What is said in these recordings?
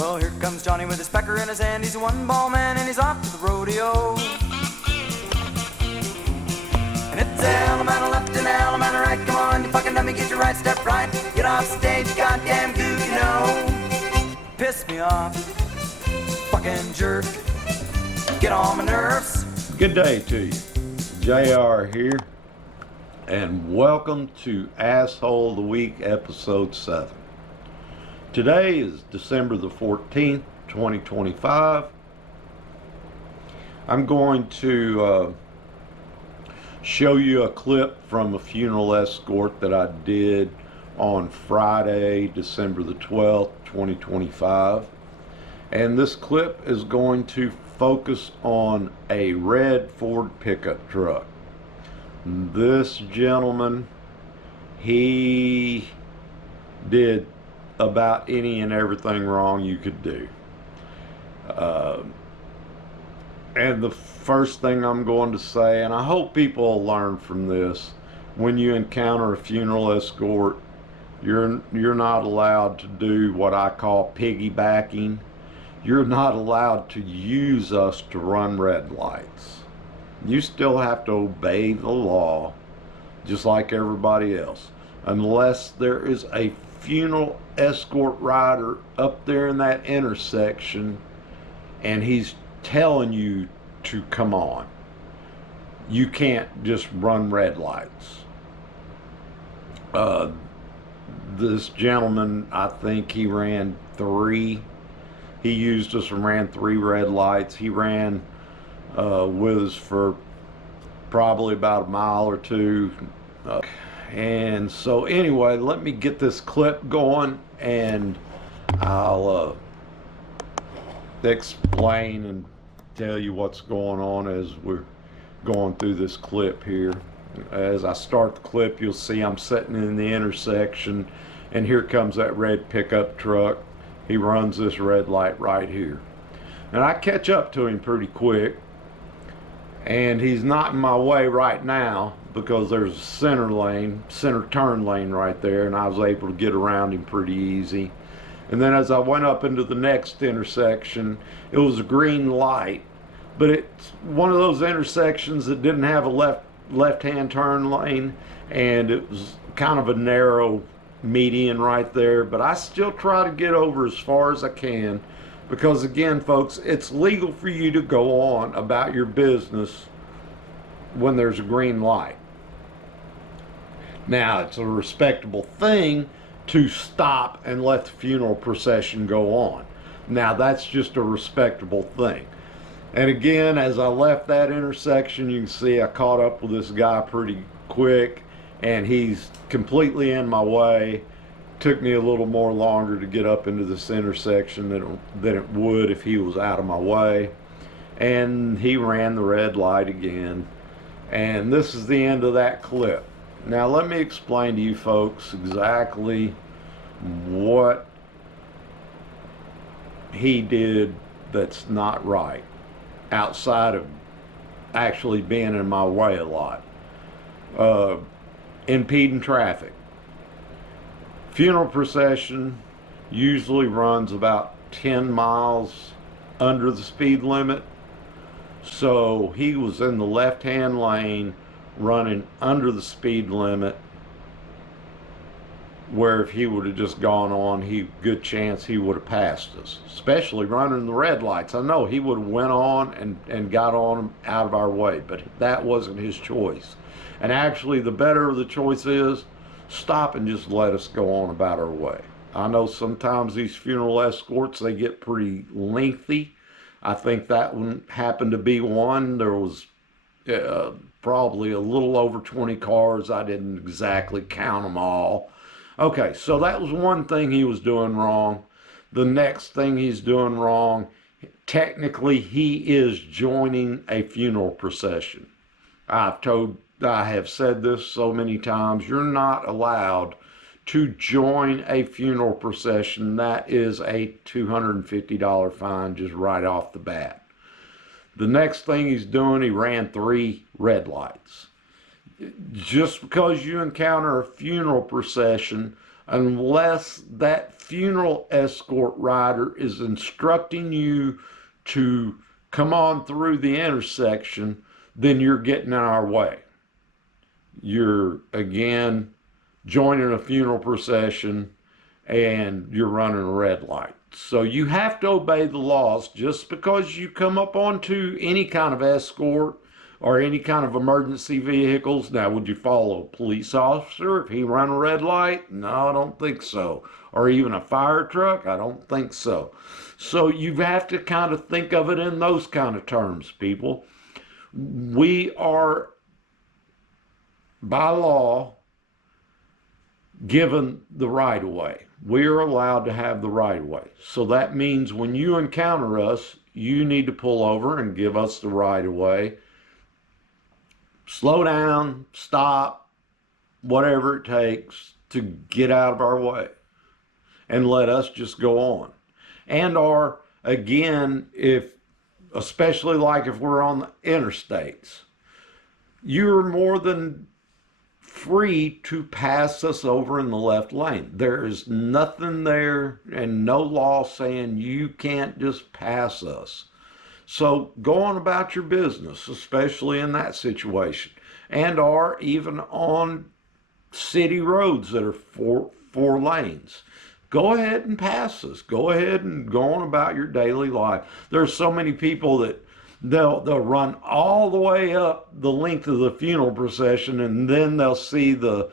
Well, here comes Johnny with his pecker in his hand. He's a one-ball man and he's off to the rodeo. And it's Alabama left and Alabama right. Come on, you fucking dummy, get your right step right. Get off stage, goddamn goof, you know. Piss me off, fucking jerk. Get on my nerves. Good day to you. JR here, and welcome to Asshole of the Week, episode 7. Today is December the 14th, 2025. I'm going to show you a clip from a funeral escort that I did on Friday, December the 12th, 2025. And this clip is going to focus on a red Ford pickup truck. This gentleman, he did about any and everything wrong you could do. And the first thing I'm going to say, and I hope people will learn from this, when you encounter a funeral escort, you're not allowed to do what I call piggybacking. You're not allowed to use us to run red lights. You still have to obey the law just like everybody else, unless there is a funeral escort rider up there in that intersection and he's telling you to come on. You can't just run red lights. This gentleman, I think he ran 3. He used us and ran 3 red lights. He ran with us for probably about a mile or 2. And so anyway, let me get this clip going and I'll explain and tell you what's going on as we're going through this clip here. As I start the clip, you'll see I'm sitting in the intersection and here comes that red pickup truck. He runs this red light right here. And I catch up to him pretty quick, and he's not in my way right now because there's a center turn lane right there, and I was able to get around him pretty easy. And then as I went up into the next intersection, it was a green light, but it's one of those intersections that didn't have a left-hand turn lane, and it was kind of a narrow median right there, but I still try to get over as far as I can because, again, folks, it's legal for you to go on about your business when there's a green light. Now, it's a respectable thing to stop and let the funeral procession go on. Now, that's just a respectable thing. And again, as I left that intersection, you can see I caught up with this guy pretty quick, and he's completely in my way. Took me a little more longer to get up into this intersection than it would if he was out of my way. And he ran the red light again. And this is the end of that clip. Now let me explain to you folks exactly what he did that's not right, outside of actually being in my way a lot. Impeding traffic. Funeral procession usually runs about 10 miles under the speed limit. So he was in the left-hand lane running under the speed limit, where if he would have just gone on, good chance he would have passed us, especially running the red lights. I know he would have went on and got on out of our way, but that wasn't his choice. And actually, the better of the choice is stop and just let us go on about our way. I know sometimes these funeral escorts, they get pretty lengthy. I think that one happened to be one. There was probably a little over 20 cars. I didn't exactly count them all. Okay, so that was one thing he was doing wrong. The next thing he's doing wrong, technically he is joining a funeral procession. I have said this so many times, you're not allowed to join a funeral procession. That is a $250 fine just right off the bat. The next thing he's doing, he ran 3 red lights. Just because you encounter a funeral procession, unless that funeral escort rider is instructing you to come on through the intersection, then you're getting in our way. You're, again, joining a funeral procession and you're running a red light. So you have to obey the laws. Just because you come up onto any kind of escort or any kind of emergency vehicles. Now, would you follow a police officer if he ran a red light? No, I don't think so. Or even a fire truck? I don't think so. So you have to kind of think of it in those kind of terms, people. We are, by law, given the right of way. We are allowed to have the right of way. So that means when you encounter us, you need to pull over and give us the right of way. Slow down, stop, whatever it takes to get out of our way and let us just go on. And or again, if especially like if we're on the interstates, you're more than free to pass us over in the left lane. There is nothing there and no law saying you can't just pass us. So go on about your business, especially in that situation, and or even on city roads that are four lanes. Go ahead and pass us. Go ahead and go on about your daily life. There's so many people that they'll run all the way up the length of the funeral procession, and then they'll see the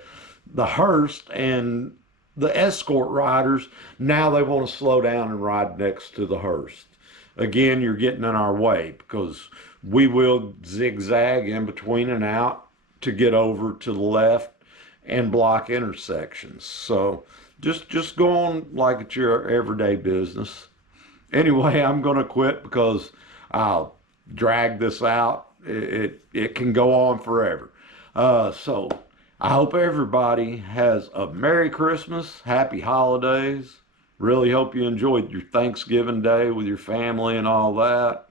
hearse and the escort riders. Now they want to slow down and ride next to the hearse. Again, you're getting in our way because we will zigzag in between and out to get over to the left and block intersections. So just go on like it's your everyday business. Anyway, I'm going to quit because I'll drag this out. It can go on forever. So I hope everybody has a Merry Christmas, Happy Holidays. Really hope you enjoyed your Thanksgiving Day with your family and all that.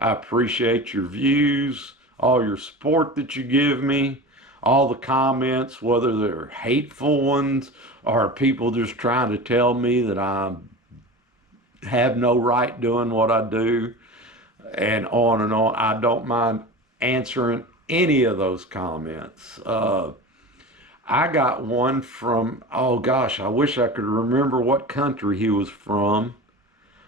I appreciate your views, all your support that you give me, all the comments, whether they're hateful ones or people just trying to tell me that I have no right doing what I do, and on and on. I don't mind answering any of those comments. I got one from, oh gosh, I wish I could remember what country he was from,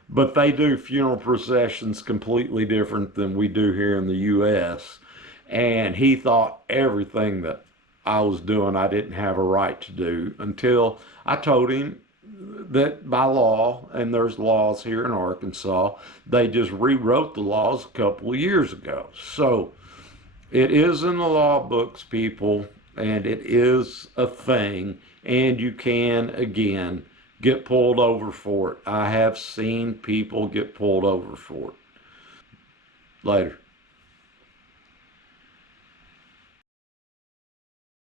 but they do funeral processions completely different than we do here in the U.S. And he thought everything that I was doing I didn't have a right to do until I told him that by law, and there's laws here in Arkansas, they just rewrote the laws a couple of years ago. So it is in the law books, people, and it is a thing, and you can, again, get pulled over for it. I have seen people get pulled over for it. Later.